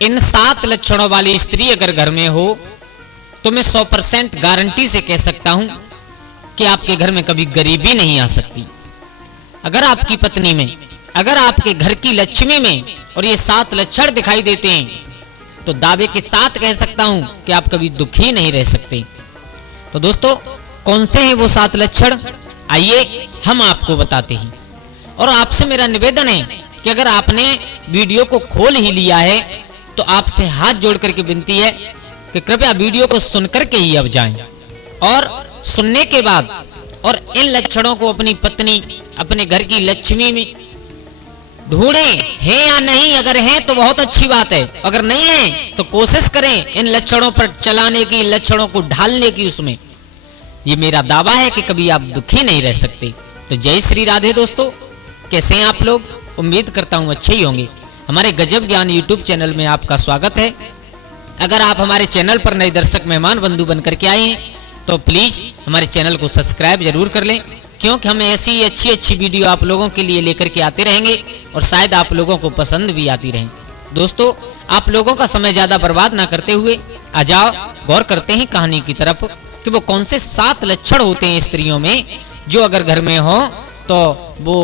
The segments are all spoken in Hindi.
इन 7 लक्षणों वाली स्त्री अगर घर में हो तो मैं 100% गारंटी से कह सकता हूं कि आपके घर में कभी गरीबी नहीं आ सकती। अगर आपकी पत्नी में, अगर आपके घर की लक्ष्मी में और ये 7 लक्षण दिखाई देते हैं तो दावे के साथ कह सकता हूं कि आप कभी दुखी नहीं रह सकते। तो दोस्तों, कौन से हैं वो 7 लक्षण, आइए हम आपको बताते हैं। और आपसे मेरा निवेदन है कि अगर आपने वीडियो को खोल ही लिया है तो आपसे हाथ जोड़ करके विनती है कि कृपया वीडियो को सुनकर के ही अब जाएं, और सुनने के बाद और इन लक्षणों को अपनी पत्नी, अपने घर की लक्ष्मी में ढूंढें हैं या नहीं। अगर हैं तो बहुत अच्छी बात है, अगर नहीं है तो कोशिश करें इन लक्षणों पर चलाने की, लक्षणों को ढालने की। उसमें ये मेरा दावा है कि कभी आप दुखी नहीं रह सकते। तो जय श्री राधे दोस्तों, कैसे हैं आप लोग? उम्मीद करता हूं अच्छे ही होंगे। हमारे गजब ज्ञान यूट्यूब चैनल में आपका स्वागत है। अगर आप हमारे चैनल पर नए दर्शक मेहमान बंधु बनकर के आए हैं तो प्लीज हमारे चैनल को सब्सक्राइब जरूर कर लें, क्योंकि हम ऐसी अच्छी अच्छी वीडियो आप लोगों के लिए लेकर के आते रहेंगे और शायद आप लोगों को पसंद भी आती रहे। दोस्तों, आप लोगों का समय ज्यादा बर्बाद ना करते हुए आ जाओ गौर करते हैं कहानी की तरफ कि वो कौन से 7 लक्षण होते हैं स्त्रियों में जो अगर घर में हो तो वो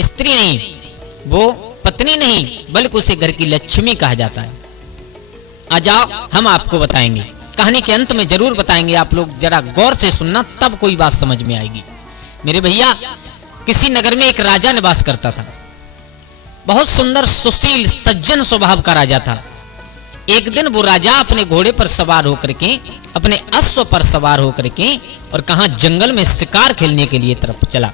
स्त्री नहीं, वो पत्नी नहीं, बल्कि उसे घर की लक्ष्मी कहा जाता है। आ जाओ हम आपको बताएंगे, कहानी के अंत में जरूर बताएंगे। आप लोग जरा गौर से सुनना, तब कोई बात समझ में आएगी। मेरे भैया, किसी नगर में एक राजा निवास करता था। बहुत सुंदर, सुशील, सज्जन स्वभाव का राजा था। एक दिन वो राजा अपने घोड़े पर सवार होकर के, अपने अश्व पर सवार होकर के और कहां जंगल में शिकार खेलने के लिए तरफ चला।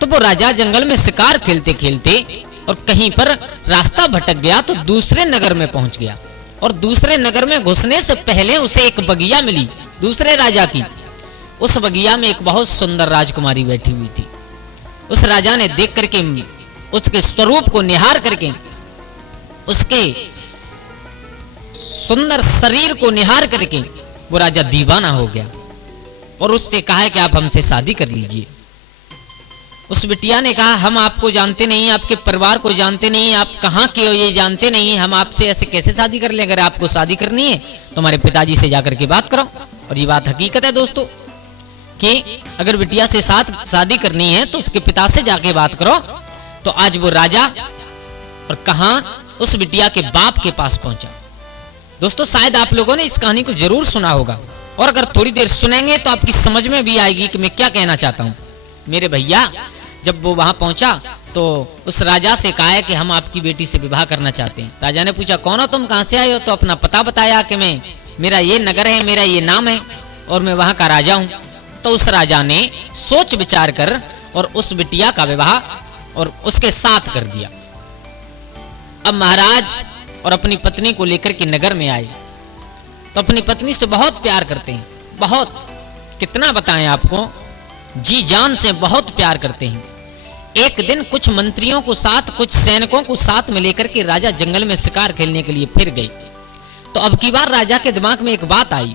तो वो राजा जंगल में शिकार खेलते खेलते और कहीं पर रास्ता भटक गया तो दूसरे नगर में पहुंच गया। और दूसरे नगर में घुसने से पहले उसे एक बगिया मिली दूसरे राजा की। उस बगिया में एक बहुत सुंदर राजकुमारी बैठी हुई थी। उस राजा ने देख करके, उसके स्वरूप को निहार करके, उसके सुंदर शरीर को निहार करके वो राजा दीवाना हो गया और उससे कहा कि आप हमसे शादी कर लीजिए। उस बिटिया ने कहा, हम आपको जानते नहीं, आपके परिवार को जानते नहीं, आप कहाँ के हो ये जानते नहीं, हम आपसे ऐसे कैसे शादी कर लें? अगर आपको शादी करनी है तो हमारे पिताजी से जाकर के बात करो। और ये बात हकीकत है दोस्तों कि अगर बिटिया से शादी करनी है तो उसके पिता से जाके बात करो। तो आज वो राजा और कहां उस बिटिया के बाप के पास पहुंचा। दोस्तों, शायद आप लोगों ने इस कहानी को जरूर सुना होगा, और अगर थोड़ी देर सुनेंगे तो आपकी समझ में भी आएगी कि मैं क्या कहना चाहता हूं। मेरे भैया, जब वो वहां पहुंचा तो उस राजा से कहा है कि हम आपकी बेटी से विवाह करना चाहते हैं। राजा ने पूछा, कौन हो तुम, कहां से आए हो? तो अपना पता बताया कि मेरा ये नगर है, मेरा ये नाम है और मैं वहां का राजा हूं। तो उस राजा ने सोच विचार कर और उस बिटिया का विवाह और उसके साथ कर दिया। अब महाराज और अपनी पत्नी को लेकर के नगर में आए तो अपनी पत्नी से बहुत प्यार करते हैं, बहुत, कितना बताएं आपको, जी जान से बहुत प्यार करते हैं। एक दिन कुछ मंत्रियों को साथ, कुछ सैनिकों को साथ में लेकर के राजा जंगल में शिकार खेलने के लिए फिर गए। तो अब की बार राजा के दिमाग में एक बात आई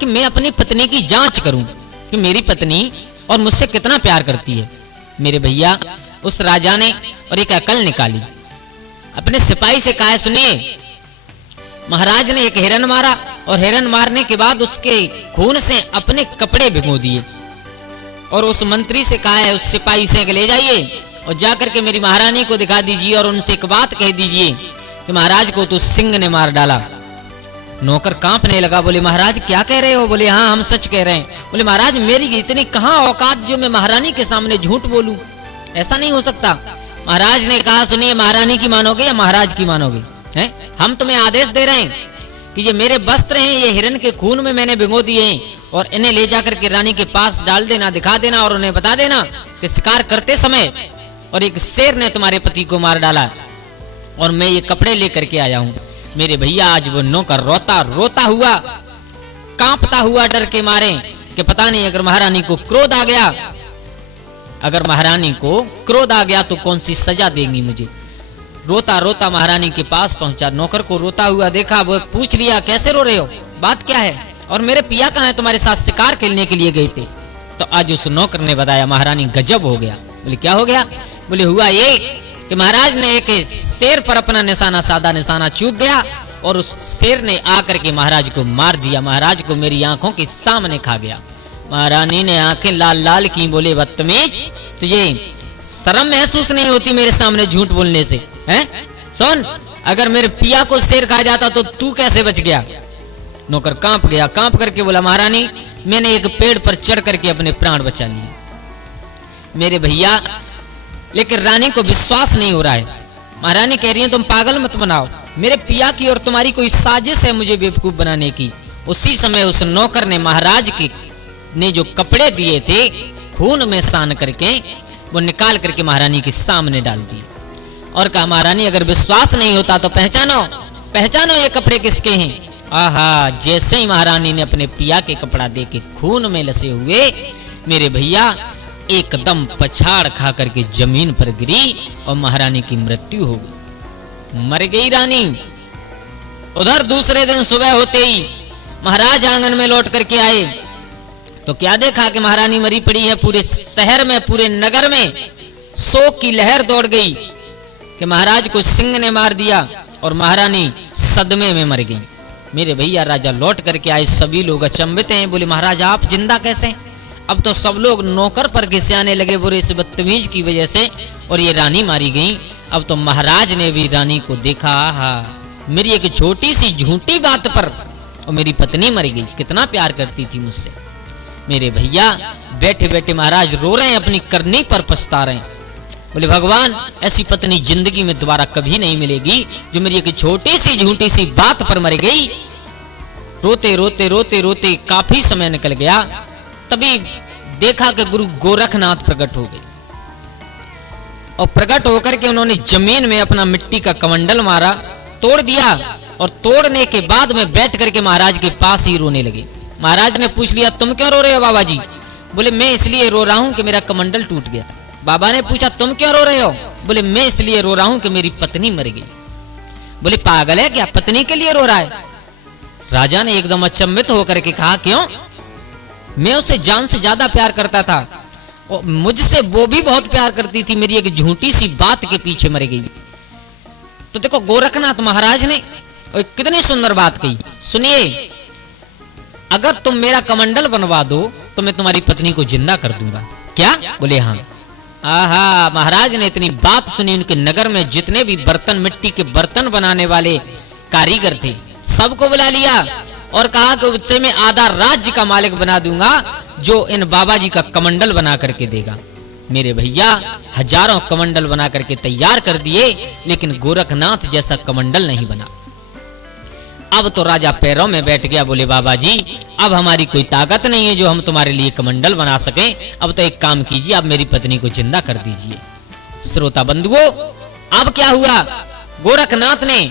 कि मैं अपनी पत्नी की जांच करूं कि मेरी पत्नी और मुझसे कितना प्यार करती है। मेरे भैया, उस राजा ने और एक अकल निकाली, अपने सिपाही से कहा, सुनिए, महाराज ने एक हिरन मारा और हिरन मारने के बाद उसके खून से अपने कपड़े भिगो दिए और उस मंत्री से कहा है, उस सिपाही से ले जाइए और जाकर के मेरी महारानी को दिखा दीजिए और उनसे एक बात कह दीजिए कि महाराज को तो सिंह ने मार डाला। नौकर कांपने लगा, बोले महाराज क्या कह रहे हो? बोले हाँ, हम सच कह रहे हैं। बोले महाराज, मेरी इतनी कहां औकात जो मैं महारानी के सामने झूठ बोलूं, ऐसा नहीं हो सकता। महाराज ने कहा, सुनिए, महारानी की मानोगे या महाराज की मानोगे? हैं? हम तुम्हें आदेश दे रहे हैं कि ये मेरे वस्त्र हैं, ये हिरन के खून में मैंने भिगो दिए हैं और इन्हें ले जाकर के रानी के पास डाल देना, दिखा देना और उन्हें बता देना कि शिकार करते समय और एक शेर ने तुम्हारे पति को मार डाला और मैं ये कपड़े लेकर के आया हूं। मेरे भैया, आज वो नौकर रोता हुआ, कांपता हुआ डर के मारे कि पता नहीं अगर महारानी को क्रोध आ गया, अगर महारानी को क्रोध आ गया तो कौन सी सजा देंगी मुझे। रोता रोता महारानी के पास पहुंचा, नौकर को रोता हुआ देखा, वो पूछ लिया, कैसे रो रहे हो, बात क्या है, और मेरे पिया कहाँ है, तुम्हारे साथ शिकार खेलने के लिए गए थे। तो आज उस नौकर ने बताया, महारानी गजब हो गया। बोले क्या हो गया? बोले हुआ ये कि महाराज ने एक शेर पर अपना निशाना, सादा निशाना चूक गया और उस शेर ने आकर के महाराज को मार दिया। महाराज को मेरी आंखों के सामने खा गया। महारानी ने आंखें लाल लाल की, बोले बदतमीज, तुझे शर्म महसूस नहीं होती मेरे सामने झूठ बोलने से? हैं? सुन, अगर मेरे पिया को शेर खा जाता तो तू कैसे बच गया? नौकर कांप गया। कांप करके बोला, महारानी मैंने एक पेड़ पर चढ़ करके अपने प्राण बचा लिए मेरे भैया। लेकिन रानी को विश्वास नहीं हो रहा है। महारानी कह रही है तुम पागल मत बनाओ, मेरे पिया की और तुम्हारी कोई साजिश है मुझे बेवकूफ बनाने की। उसी समय उस नौकर ने महाराज के ने जो कपड़े दिए थे खून में सान करके वो निकाल करके महारानी के सामने डाल दिए और कहा, महारानी अगर विश्वास नहीं होता तो पहचानो, पहचानो ये कपड़े किसके हैं। आहा, जैसे ही महारानी ने अपने पिया के कपड़ा दे के खून में लसे हुए मेरे भैया एकदम पछाड़ खा करके जमीन पर गिरी और महारानी की मृत्यु हो गई, मर गई रानी। उधर दूसरे दिन सुबह होते ही महाराज आंगन में लौट करके आए तो क्या देखा कि महारानी मरी पड़ी है। पूरे शहर में, पूरे नगर में शोक की लहर दौड़ गई कि महाराज को सिंह ने मार दिया और महारानी सदमे में मर गई। मेरे भैया राजा लौट करके आए, सभी लोग अचंभित हैं, बोले महाराज आप जिंदा कैसे? अब तो सब लोग नौकर पर घिसियाने लगे, बोले इस बदतमीज की वजह से और ये रानी मारी गई। अब तो महाराज ने भी रानी को देखा, मेरी एक छोटी सी झूठी बात पर और मेरी पत्नी मर गई, कितना प्यार करती थी मुझसे। मेरे भैया बैठे बैठे महाराज रो रहे हैं, अपनी करनी पर पछता रहे हैं। बोले भगवान ऐसी पत्नी जिंदगी में दोबारा कभी नहीं मिलेगी जो मेरी एक छोटी सी झूठी सी बात पर मर गई। रोते रोते रोते रोते काफी समय निकल गया, तभी देखा कि गुरु गोरखनाथ प्रकट हो गए और प्रकट होकर के उन्होंने जमीन में अपना मिट्टी का कमंडल मारा, तोड़ दिया और तोड़ने के बाद में बैठ करके महाराज के पास ही रोने लगे। महाराज ने पूछ लिया तुम क्यों रो रहे हो बाबा जी? बोले मैं इसलिए रो रहा हूं कि मेरा कमंडल टूट गया। बाबा ने पूछा तुम क्यों रो रहे हो? बोले मैं इसलिए रो रहा हूं कि मेरी पत्नी मर गई। बोले पागल है क्या, पत्नी के लिए रो रहा है? राजा ने एकदम अचंभित होकर के कहा क्यों? मैं उसे जान से ज्यादा प्यार करता था और मुझसे वो भी बहुत प्यार करती थी, मेरी एक झूठी सी बात के पीछे मर गई। तो देखो गोरखनाथ महाराज ने और कितनी सुंदर बात कही, सुनिए, अगर तुम मेरा कमंडल बनवा दो तो मैं तुम्हारी पत्नी को जिंदा कर दूंगा। क्या? बोले हाँ। आहा, महाराज ने इतनी बात सुनी, उनके नगर में जितने भी बर्तन, मिट्टी के बर्तन बनाने वाले कारीगर थे सबको बुला लिया और कहा कि उससे मैं आधा राज्य का मालिक बना दूंगा जो इन बाबा जी का कमंडल बना करके देगा। मेरे भैया हजारों कमंडल बना करके तैयार कर दिए, लेकिन गोरखनाथ जैसा कमंडल नहीं बना। अब तो राजा पैरों में बैठ गया, बोले बाबा जी अब हमारी कोई ताकत नहीं है जो हम तुम्हारे लिए कमंडल बना सके। अब तो एक काम कीजिए, आप मेरी पत्नी को जिंदा कर दीजिए। श्रोता बंधुओं, अब क्या हुआ, गोरखनाथ ने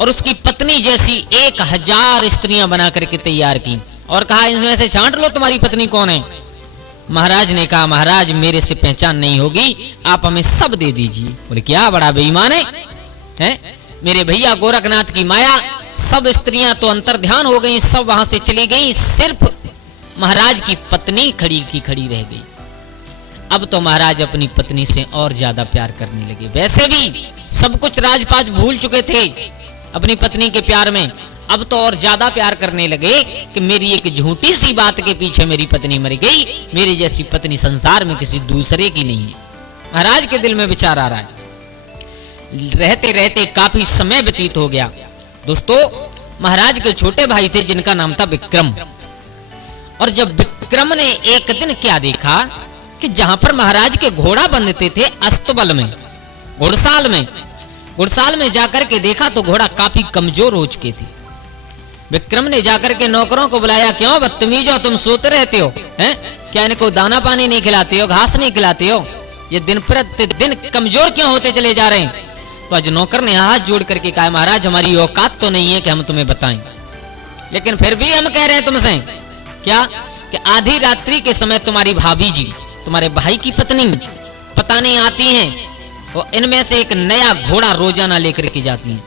और उसकी पत्नी जैसी 1000 स्त्रियां बना करके तैयार की और कहा इनमें से छांट लो तुम्हारी पत्नी कौन है। महाराज ने कहा महाराज मेरे से पहचान नहीं होगी, आप हमें सब दे दीजिए। बोले क्या बड़ा बेईमान है? मेरे भैया गोरखनाथ की माया, सब स्त्रियां तो अंतर ध्यान हो गई, सब वहां से चली गई, सिर्फ महाराज की पत्नी खड़ी की खड़ी रह गई। अब तो महाराज अपनी पत्नी से और ज्यादा प्यार करने लगे। वैसे भी सब कुछ राजपाट भूल चुके थे अपनी पत्नी के प्यार में, अब तो और ज्यादा प्यार करने लगे कि मेरी एक झूठी सी बात के पीछे मेरी पत्नी मर गई, मेरी जैसी पत्नी संसार में किसी दूसरे की नहीं है। महाराज के दिल में विचार आ रहा है। रहते रहते काफी समय व्यतीत हो गया। दोस्तों, महाराज के छोटे भाई थे जिनका नाम था विक्रम, और जब विक्रम ने एक दिन क्या देखा कि जहां पर महाराज के घोड़ा बंधते थे अस्तबल में, घुड़साल में जाकर के देखा तो घोड़ा काफी कमजोर हो चुके थे। विक्रम ने जाकर के नौकरों को बुलाया, क्यों बदतमीज हो, तुम सोते रहते हो हैं? क्या इनको दाना पानी नहीं खिलाते हो, घास नहीं खिलाते हो? ये दिन प्रतिदिन कमजोर क्यों होते चले जा रहे हैं? तो आज नौकर ने हाथ जोड़ करके कहा महाराज हमारी औकात तो नहीं है कि हम तुम्हें बताएं, लेकिन फिर भी हम कह रहे हैं तुमसे क्या कि आधी रात्रि के समय तुम्हारी भाभी जी, तुम्हारे भाई की पत्नी पता नहीं आती हैं और इनमें से एक नया घोड़ा रोजाना लेकर के जाती हैं।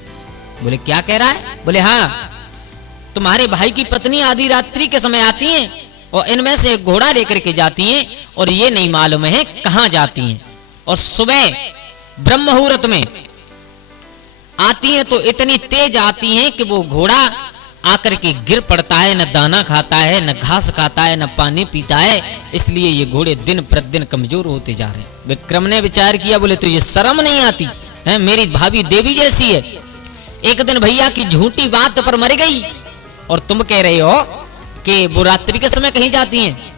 बोले क्या कह रहा है? बोले हाँ, तुम्हारे भाई की पत्नी आधी रात्रि के समय आती हैं और इनमें से एक घोड़ा लेकर के जाती हैं और ये नहीं मालूम है कहां जाती हैं, और सुबह ब्रह्म मुहूर्त में आती हैं तो इतनी तेज आती हैं कि वो घोड़ा आकर के गिर पड़ता है, न दाना खाता है, न घास खाता है, न पानी पीता है। इसलिए ये घोड़े दिन प्रतिदिन कमजोर होते जा रहे हैं। विक्रम ने विचार किया, बोले तो ये शर्म नहीं आती है, मेरी भाभी देवी जैसी है, एक दिन भैया की झूठी बात पर मर गई और तुम कह रहे हो कि वो रात्रि के समय कहीं जाती हैं।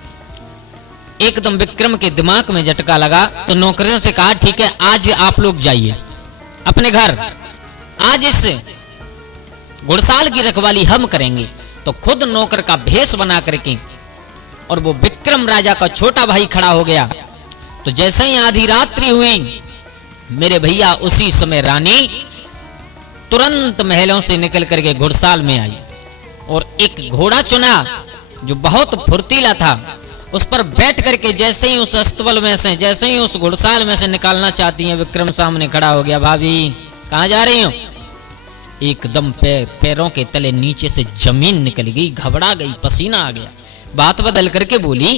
एकदम विक्रम के दिमाग में झटका लगा, तो नौकरियों से कहा, ठीक है आज आप लोग जाइए अपने घर, आज इस घुड़साल की रखवाली हम करेंगे। तो खुद नौकर का भेष बना करके और वो विक्रम राजा का छोटा भाई खड़ा हो गया। तो जैसे ही आधी रात्रि हुई, मेरे भैया उसी समय रानी तुरंत महलों से निकल करके घुड़साल में आई और एक घोड़ा चुना जो बहुत फुर्तीला था। उस पर बैठ करके जैसे ही उस अस्तबल में से, जैसे ही उस घुड़साल में से निकालना चाहती हैं, विक्रम सामने खड़ा हो गया। भाभी कहाँ जा रही हो? एकदम पैरों के तले नीचे से जमीन निकल गई, घबरा गई, पसीना आ गया। बात बदल करके बोली,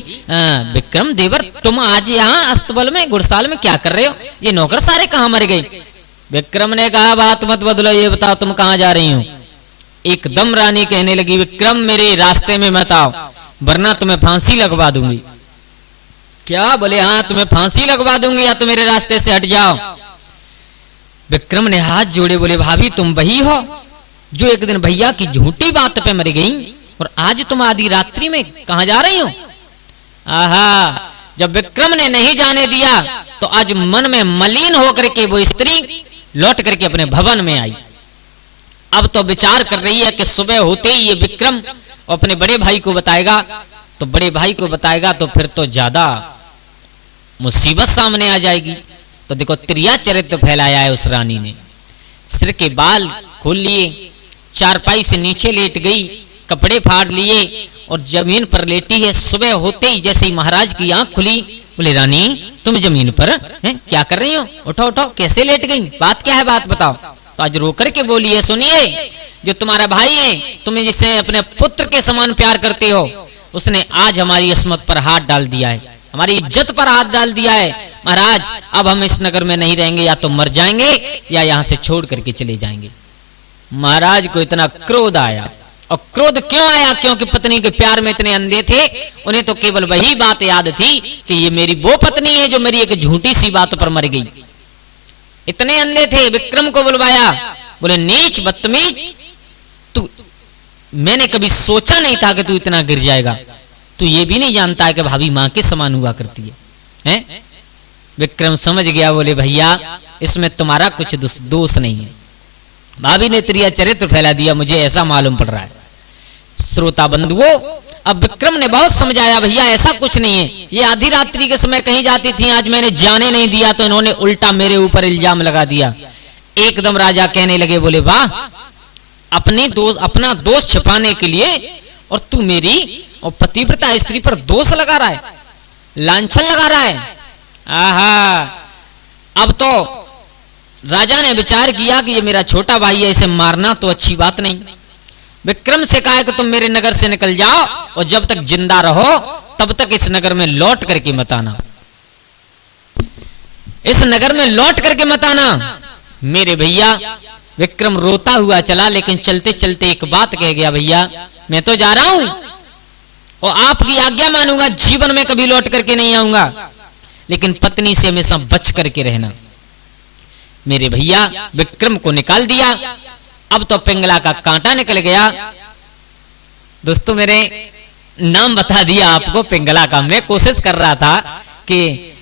विक्रम देवर तुम आज यहाँ अस्तबल में घुड़साल में क्या कर रहे हो? ये नौकर सारे कहाँ मर गए? विक्रम ने कहा, बात मत बदलो, ये बताओ तुम कहाँ जा रही हो? एकदम रानी कहने लगी, विक्रम मेरे रास्ते में मत आओ वरना तुम्हें फांसी लगवा दूंगी। क्या? बोले हाँ तुम्हें फांसी लगवा दूंगी या तो मेरे रास्ते से हट जाओ। विक्रम ने हाथ जोड़े, बोले भाभी तुम वही हो जो एक दिन भैया की झूठी बात पे मर गई और आज तुम आधी रात्रि में कहां जा रही हो? आहा, जब विक्रम ने नहीं जाने दिया तो आज मन में मलिन होकर के वो स्त्री लौट करके अपने भवन में आई। अब तो विचार कर रही है कि सुबह होते ही ये विक्रम अपने बड़े भाई को बताएगा, तो बड़े भाई को बताएगा तो फिर तो ज्यादा मुसीबत सामने आ जाएगी। तो देखो त्रिया चरित्र फैलाया है उस रानी ने। सिर के बाल खोल लिए, चारपाई से नीचे लेट गई, कपड़े फाड़ लिए और जमीन पर लेटी है। सुबह होते ही जैसे ही महाराज की आंख खुली, बोले रानी तुम जमीन पर क्या कर रही हो? उठो उठो, कैसे लेट गई? बात क्या है, बात बताओ। तो आज रो करके बोली है, सुनिए जो तुम्हारा भाई है, तुम्हें जिसे अपने पुत्र के समान प्यार करते हो, उसने आज हमारी अस्मत पर हाथ डाल दिया है, हमारी इज्जत पर हाथ डाल दिया है। महाराज अब हम इस नगर में नहीं रहेंगे, या तो मर जाएंगे या यहाँ से छोड़ करके चले जाएंगे। महाराज को इतना क्रोध आया। और क्रोध क्यों आया? क्योंकि पत्नी के प्यार में इतने अंधे थे, उन्हें तो केवल वही बात याद थी कि ये मेरी वो पत्नी है जो मेरी एक झूठी सी बात पर मर गई। इतने अंधे थे। विक्रम को बुलवाया, बोले नीच बदतमीज, तू मैंने कभी सोचा नहीं था कि तू इतना गिर जाएगा। तू ये भी नहीं जानता है कि भाभी मां के समान हुआ करती है, हैं? विक्रम समझ गया, बोले भैया इसमें तुम्हारा कुछ दोष नहीं है। भाभी ने त्रिया चरित्र फैला दिया, मुझे ऐसा मालूम पड़ रहा है। श्रोता बंधुओं, अब विक्रम ने बहुत समझाया, भैया ऐसा कुछ नहीं है, ये आधी रात्रि के समय कहीं जाती थी, आज मैंने जाने नहीं दिया तो इन्होंने उल्टा मेरे ऊपर इल्जाम लगा दिया। एकदम राजा कहने लगे, बोले वाह, अपना दोष छिपाने के लिए और तू मेरी और पतिव्रता स्त्री पर दोष लगा रहा है, लांछन लगा रहा है। आहा, अब तो राजा ने विचार किया कि ये मेरा छोटा भाई है, इसे मारना तो अच्छी बात नहीं। विक्रम से कहा कि तुम मेरे नगर से निकल जाओ और जब तक जिंदा रहो तब तक इस नगर में लौट करके मत आना, इस नगर में लौट करके मत आना। मेरे भैया विक्रम रोता हुआ चला, लेकिन चलते चलते एक बात कह गया, भैया मैं तो जा रहा हूं और आपकी आज्ञा मानूंगा, जीवन में कभी लौट करके नहीं आऊंगा, लेकिन पत्नी से हमेशा बच करके रहना। मेरे भैया विक्रम को निकाल दिया। अब तो पिंगला का कांटा निकल गया। दोस्तों मेरे नाम बता दिया आपको पिंगला का। मैं कोशिश कर रहा था कि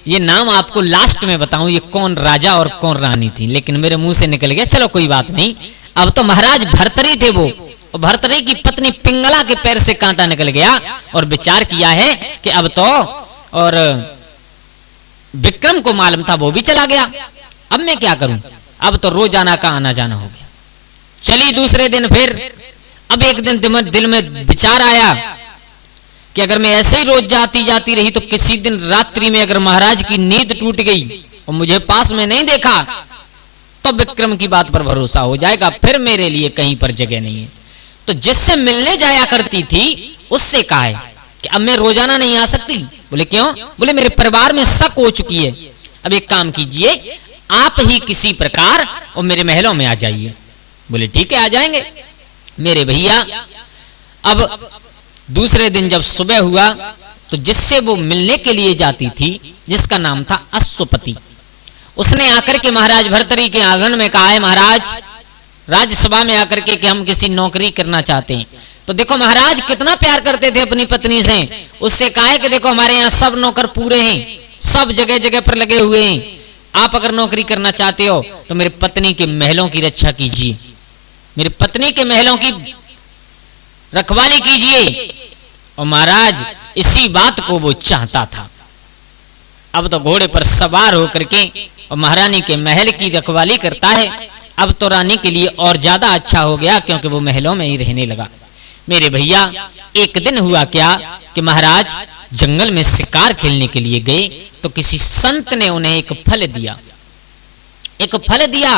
ये नाम आपको लास्ट में बताऊं, ये कौन राजा और कौन रानी थी, लेकिन मेरे मुंह से निकल गया। चलो कोई बात नहीं। अब तो महाराज भर्तरी थे वो, और भर्तरी की पत्नी पिंगला के पैर से कांटा निकल गया और विचार किया है कि अब तो, और विक्रम को मालूम था वो भी चला गया, अब मैं क्या करूं? अब तो रोजाना का आना जाना हो गया। चली दूसरे दिन फिर। अब एक दिन दिल में विचार आया कि अगर मैं ऐसे ही रोज जाती रही तो किसी दिन रात्रि में अगर महाराज की नींद टूट गई और मुझे पास में नहीं देखा तो विक्रम की बात पर भरोसा हो जाएगा, फिर मेरे लिए कहीं पर जगह नहीं है। तो जिससे मिलने जाया करती थी उससे कहा है कि अब मैं रोजाना नहीं आ सकती। बोले क्यों? बोले मेरे परिवार में शक हो चुकी है। अब एक काम कीजिए, आप ही किसी प्रकार और मेरे महलों में आ जाइए। बोले ठीक है, आ जाएंगे। मेरे भैया अब दूसरे दिन जब सुबह हुआ तो जिससे वो मिलने के लिए जाती थी, जिसका नाम था अश्वपति, उसने आकर के महाराज भर्तरी के आंगन में कहा है, महाराज राज्यसभा में आकर के कि हम किसी नौकरी करना चाहते हैं। तो देखो महाराज कितना प्यार करते थे अपनी पत्नी से। उससे कहा है कि देखो हमारे यहाँ सब नौकर पूरे हैं, सब जगह जगह पर लगे हुए हैं, आप अगर नौकरी करना चाहते हो तो मेरी पत्नी के महलों की रक्षा कीजिए, मेरी पत्नी के महलों की रखवाली कीजिए। और महाराज इसी बात को वो चाहता था। अब तो घोड़े पर सवार होकर के और महारानी के महल की रखवाली करता है। अब तो रानी के लिए और ज्यादा अच्छा हो गया, क्योंकि वो महलों में ही रहने लगा। मेरे भैया एक दिन हुआ क्या कि महाराज जंगल में शिकार खेलने के लिए गए तो किसी संत ने उन्हें एक फल दिया, एक फल दिया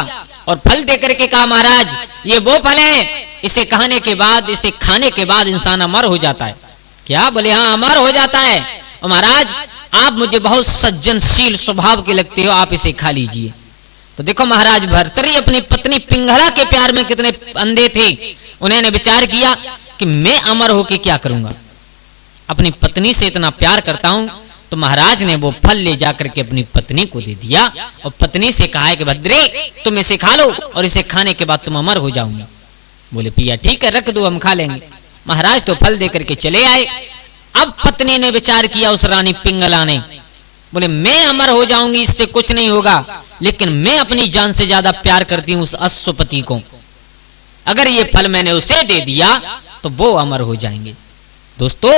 और फल देकर के कहा, महाराज ये वो फल है, इसे खाने के बाद, इसे खाने के बाद इंसान अमर हो जाता है। क्या? बोले हाँ, अमर हो जाता है। और महाराज आप मुझे बहुत सज्जनशील स्वभाव के लगते हो, आप इसे खा लीजिए। तो देखो महाराज भर्तरी अपनी पत्नी पिंगला के प्यार में कितने अंधे थे। उन्होंने विचार किया कि मैं अमर होके क्या करूंगा, अपनी पत्नी से इतना प्यार करता हूं। तो महाराज ने वो फल ले जाकर के अपनी पत्नी को दे दिया और पत्नी से कहा है कि भद्रे तुम इसे खा लो और इसे खाने के बाद तुम अमर हो जाओगे। बोले पिया ठीक है, रख दो, हम खा लेंगे। महाराज तो फल देकर के चले आए। अब पत्नी ने विचार किया, उस रानी पिंगला ने, बोले मैं अमर हो जाऊंगी, इससे कुछ नहीं होगा, लेकिन मैं अपनी जान से ज्यादा प्यार करती हूं उस अश्वपति को, अगर ये फल मैंने उसे दे दिया तो वो अमर हो जाएंगे। दोस्तों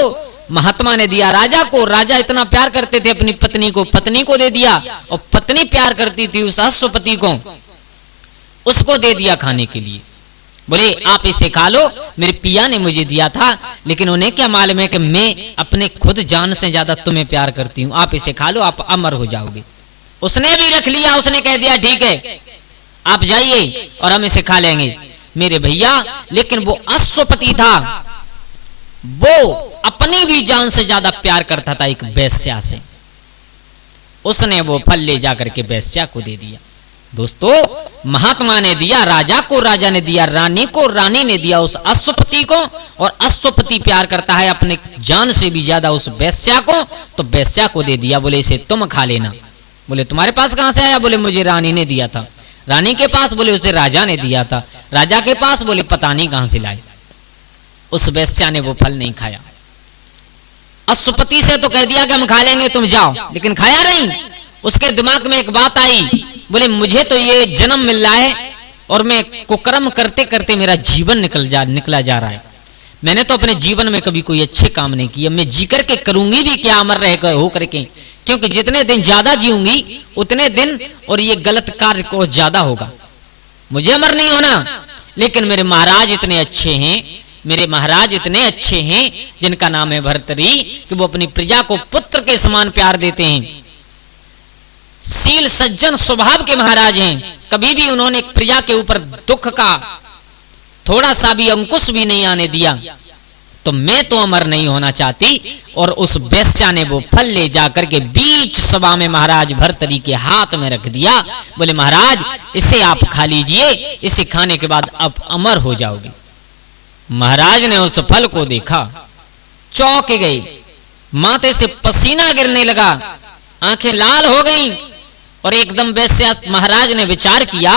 महात्मा ने दिया राजा को, राजा इतना प्यार करते थे अपनी पत्नी को, पत्नी को दे दिया, और पत्नी प्यार करती थी उस अश्वपति को, उसको दे दिया खाने के लिए। बोले आप इसे खा लो, मेरे पिया ने मुझे दिया था, लेकिन उन्हें क्या मालूम है कि मैं अपने खुद जान से ज्यादा तुम्हें प्यार करती हूं, आप इसे खा लो, आप अमर हो जाओगे। उसने भी रख लिया, उसने कह दिया ठीक है आप जाइए और हम इसे खा लेंगे। मेरे भैया लेकिन वो अश्वपति था, वो अपनी भी जान से ज्यादा प्यार करता था एक वेश्या से। उसने वो फल ले जाकर के वेश्या को दे दिया। दोस्तों महात्मा ने दिया राजा को, राजा ने दिया रानी को, रानी ने दिया उस अश्वपति को, और अश्वपति प्यार करता है अपने जान से भी ज्यादा उस वेश्या को, तो वेश्या को दे दिया। बोले इसे तुम खा लेना। बोले तुम्हारे पास कहां से आया? बोले मुझे रानी ने दिया था। रानी के पास? बोले उसे राजा ने दिया था। राजा के पास? बोले पता नहीं कहां से लाए। उस वेश्या ने वो फल नहीं खाया। अश्वपति से तो कह दिया कि हम खा लेंगे, तुम जाओ, लेकिन खाया नहीं। उसके दिमाग में एक बात आई, बोले मुझे तो ये जन्म मिल रहा है और मैं कुकर्म करते करते मेरा जीवन निकला जा रहा है। मैंने तो अपने जीवन में कभी कोई अच्छे काम नहीं किए, मैं जी करके करूंगी भी क्या अमर रह हो करके, क्योंकि जितने दिन ज्यादा जीऊंगी उतने दिन और ये गलत कार्य को ज्यादा होगा। मुझे अमर नहीं होना, लेकिन मेरे महाराज इतने अच्छे हैं, मेरे महाराज इतने अच्छे हैं जिनका नाम है भर्तरी, कि वो अपनी प्रजा को पुत्र के समान प्यार देते हैं। शील सज्जन स्वभाव के महाराज हैं, कभी भी उन्होंने प्रजा के ऊपर दुख का थोड़ा सा भी अंकुश भी नहीं आने दिया। तो मैं तो अमर नहीं होना चाहती। और उस वेश्या ने वो फल ले जाकर के बीच सभा में महाराज भर्तरी के हाथ में रख दिया। बोले महाराज इसे आप खा लीजिए, इसे खाने के बाद आप अमर हो जाओगे। महाराज ने उस फल को देखा, चौंक गए, माथे से पसीना गिरने लगा, आंखें लाल हो गईं, और एकदम वेश्या महाराज ने विचार किया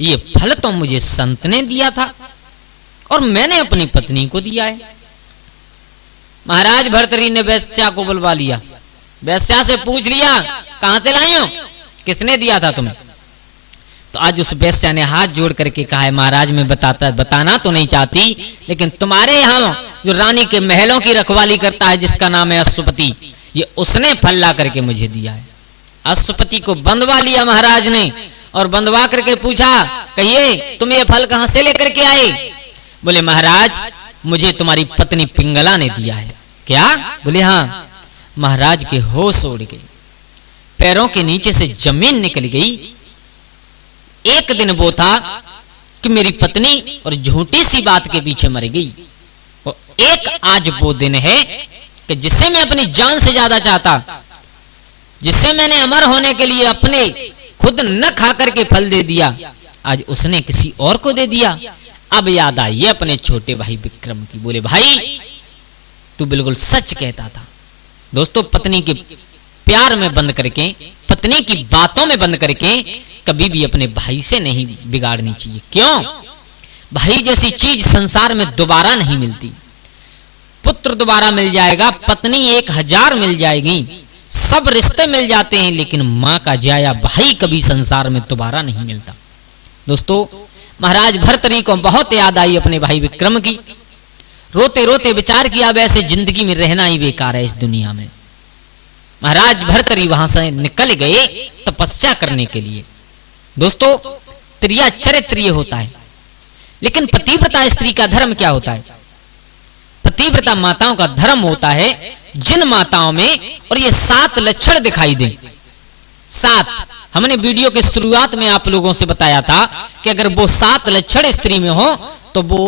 ये फल तो मुझे संत ने दिया था और मैंने अपनी पत्नी को दिया है। महाराज भर्तरी ने वेश्या को बुलवा लिया, वेश्या से पूछ लिया कहां से लाई हो, किसने दिया था तुम्हें? तो आज उस वेश्या ने हाथ जोड़ करके कहा है महाराज मैं बताना तो नहीं चाहती, लेकिन तुम्हारे यहाँ जो रानी के महलों की रखवाली करता है जिसका नाम है अश्वपति, ये उसने फल ला करके मुझे दिया है। अश्वपति को बंधवा लिया महाराज ने और बंधवा करके पूछा कहिए तुम ये फल कहां से लेकर के आए? बोले महाराज मुझे तुम्हारी पत्नी पिंगला ने दिया है। क्या? बोले हाँ। महाराज के होश उड़ गए, पैरों के नीचे से जमीन निकल गई। एक दिन वो था कि मेरी पत्नी और झूठी सी बात के पीछे मर गई, और एक आज वो दिन है कि जिसे मैं अपनी जान से ज्यादा चाहता, जिससे मैंने अमर होने के लिए अपने खुद न खा करके फल दे दिया, आज उसने किसी और को दे दिया। अब याद आई अपने छोटे भाई विक्रम की। बोले भाई तू बिल्कुल सच कहता था। दोस्तों पत्नी के प्यार में बंद करके, पत्नी की बातों में बंद करके कभी भी अपने भाई से नहीं बिगाड़नी चाहिए। क्यों? भाई जैसी चीज संसार में दोबारा नहीं मिलती। पुत्र दोबारा मिल जाएगा, पत्नी 1000 मिल जाएगी, सब रिश्ते मिल जाते हैं, लेकिन मां का जाया भाई कभी संसार में दोबारा नहीं मिलता। दोस्तों महाराज भर्तृहरि को बहुत याद आई अपने भाई विक्रम की। रोते रोते विचार किया वैसे जिंदगी में रहना ही बेकार है इस दुनिया में। महाराज भर्तृहरि वहां से निकल गए तपस्या करने के लिए। दोस्तों त्रिया चरित्र होता है, लेकिन पतिव्रता स्त्री का धर्म क्या होता है? पतिव्रता माताओं का धर्म होता है जिन माताओं में और ये 7 लक्षण दिखाई दें। 7 हमने वीडियो के शुरुआत में आप लोगों से बताया था कि अगर वो 7 लक्षण स्त्री में हो तो वो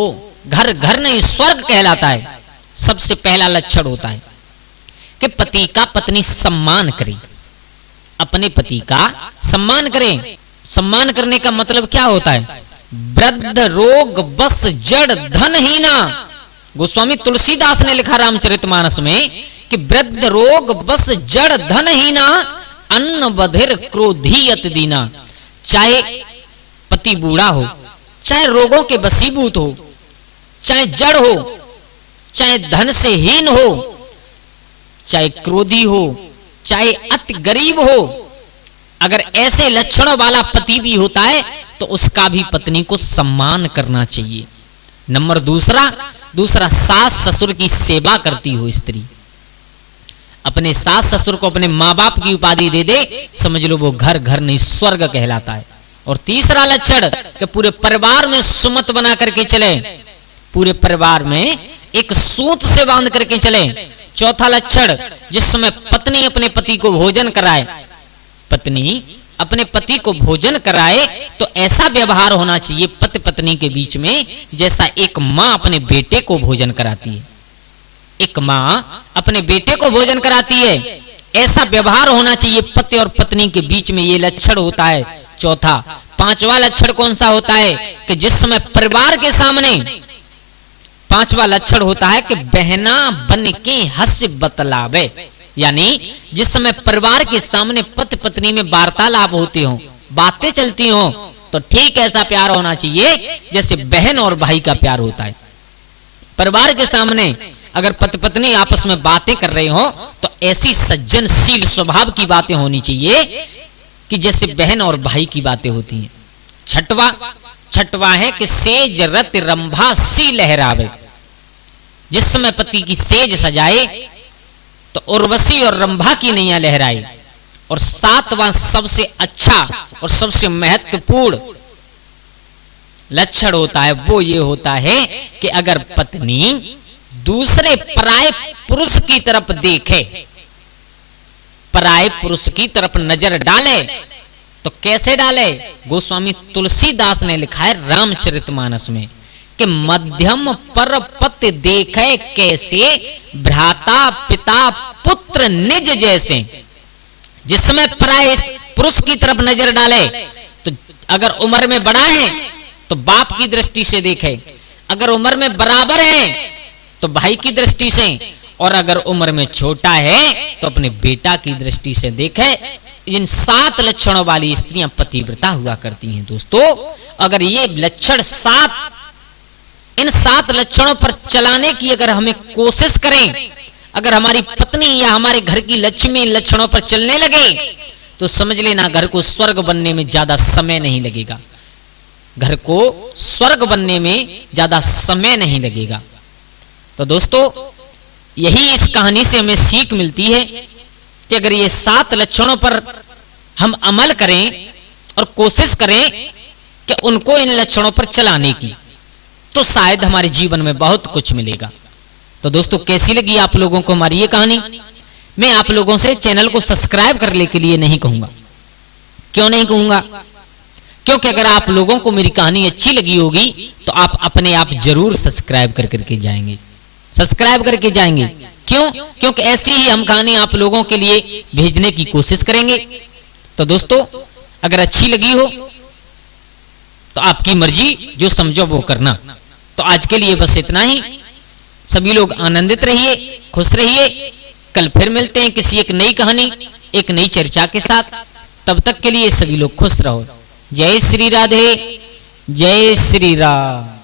घर घर नहीं स्वर्ग कहलाता है। सबसे पहला लक्षण होता है कि पति का पत्नी सम्मान करे, अपने पति का सम्मान करें। सम्मान करने का मतलब क्या होता है? वृद्ध रोग बस जड़ धनहीना। गोस्वामी तुलसीदास ने लिखा रामचरितमानस में कि वृद्ध रोग बस जड़ धनहीना, अन्न बधिर क्रोधी अति दीना। चाहे पति बूढ़ा हो, चाहे रोगों के वशीभूत हो, चाहे जड़ हो, चाहे धन से हीन हो, चाहे क्रोधी हो, चाहे अति गरीब हो, अगर ऐसे लक्षणों वाला पति भी होता है तो उसका भी पत्नी को सम्मान करना चाहिए। नंबर दूसरा सास ससुर की सेवा करती हो स्त्री। अपने सास ससुर को अपने माँ बाप की उपाधि दे दे, समझ लो वो घर घर नहीं स्वर्ग कहलाता है। और तीसरा लक्षण कि पूरे परिवार में सुमत बना करके चले, पूरे परिवार में एक सूत से बांध करके चले। चौथा लक्षण जिस समय पत्नी अपने पति को भोजन कराए, पत्नी अपने पति को भोजन कराए तो ऐसा व्यवहार होना चाहिए पति पत्नी के बीच में जैसा एक माँ अपने बेटे को भोजन कराती है। एक माँ अपने बेटे को भोजन कराती है, ऐसा व्यवहार होना चाहिए पति और पत्नी के बीच में। ये लक्षण होता है चौथा। पांचवा लक्षण कौन सा होता है कि जिस समय परिवार के सामने, पांचवा लक्षण होता है कि बहना बन के हंस बतलावे। यानी जिस समय परिवार के सामने पति पत्नी में वार्तालाप होते हो, बातें चलती हो, तो ठीक ऐसा प्यार होना चाहिए जैसे बहन और भाई का प्यार होता है। परिवार के सामने अगर पति पत्नी आपस में बातें कर रहे हो तो ऐसी सज्जनशील स्वभाव की बातें होनी चाहिए कि जैसे बहन और भाई की बातें होती हैं। छठवा है कि सेज रत रंभा सी लहरावे। जिस समय पति की सेज सजाए तो उर्वशी और रंभा की नैया लहराए। और सातवां सबसे अच्छा और सबसे महत्वपूर्ण लक्षण होता है वो ये होता है कि अगर पत्नी दूसरे पराये पुरुष की तरफ देखे, पराये पुरुष की तरफ नजर डाले तो कैसे डाले? गोस्वामी तुलसीदास ने लिखा है रामचरितमानस में कि मध्यम पर पति देखे कैसे, भ्राता पिता पुत्र निज जैसे। जिस समय पराये पुरुष की तरफ नजर डाले तो अगर उम्र में बड़ा है तो बाप की दृष्टि से देखे, अगर उम्र में बराबर है तो भाई की दृष्टि से, और अगर उम्र में छोटा है तो अपने बेटा की दृष्टि से देखे। इन 7 लक्षणों वाली स्त्रियां पतिव्रता हुआ करती हैं। दोस्तों अगर ये लक्षण 7, इन 7 लक्षणों पर चलाने की अगर हमें कोशिश करें, अगर हमारी पत्नी या हमारे घर की लक्ष्मी लक्षणों पर चलने लगे तो समझ लेना घर को स्वर्ग बनने में ज्यादा समय नहीं लगेगा। घर को स्वर्ग बनने में ज्यादा समय नहीं लगेगा। तो दोस्तों यही इस कहानी से हमें सीख मिलती है कि अगर ये 7 लक्षणों पर हम अमल करें और कोशिश करें कि उनको इन लक्षणों पर चलाने की, तो शायद हमारे जीवन में बहुत कुछ मिलेगा। तो दोस्तों कैसी लगी आप लोगों को हमारी ये कहानी? मैं आप लोगों से चैनल को सब्सक्राइब करने के लिए नहीं कहूंगा। क्यों नहीं कहूंगा? क्योंकि अगर आप लोगों को मेरी कहानी अच्छी लगी होगी तो आप अपने आप जरूर सब्सक्राइब करके जाएंगे, सब्सक्राइब करके जाएंगे। क्यों? क्योंकि ऐसी ही हम कहानी आप लोगों के लिए भेजने की कोशिश करेंगे। तो दोस्तों अगर अच्छी लगी हो तो आपकी मर्जी, जो समझो वो करना। तो आज के लिए बस इतना ही। सभी लोग आनंदित रहिए, खुश रहिए। कल फिर मिलते हैं किसी एक नई कहानी, एक नई चर्चा के साथ। तब तक के लिए सभी लोग खुश रहो। जय श्री राधे, जय श्री राम।